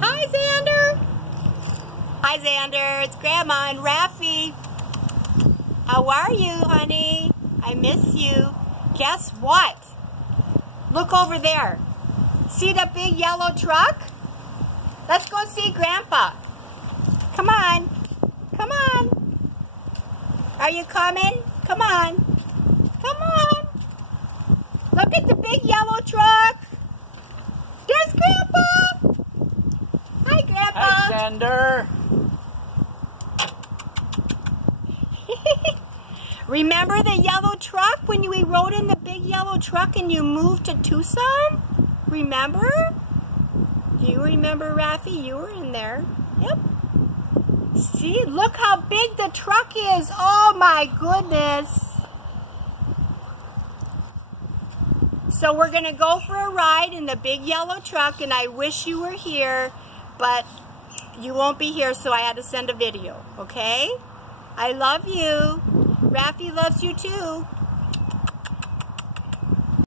Hi, Xander. Hi, Xander. It's Grandma and Raffy. How are you, honey? I miss you. Guess what? Look over there. See the big yellow truck? Let's go see Grandpa. Come on. Come on. Are you coming? Come on. Come on. Look at the big yellow truck. There's Grandpa. Hi, Grandpa. Hi, Xander. Remember the yellow truck when we rode in the big yellow truck and you moved to Tucson? Remember? Do you remember, Raffy? You were in there. Yep. See, look how big the truck is. Oh my goodness. So we're going to go for a ride in the big yellow truck, and I wish you were here, but you won't be here, so I had to send a video, okay? I love you. Raffy loves you too.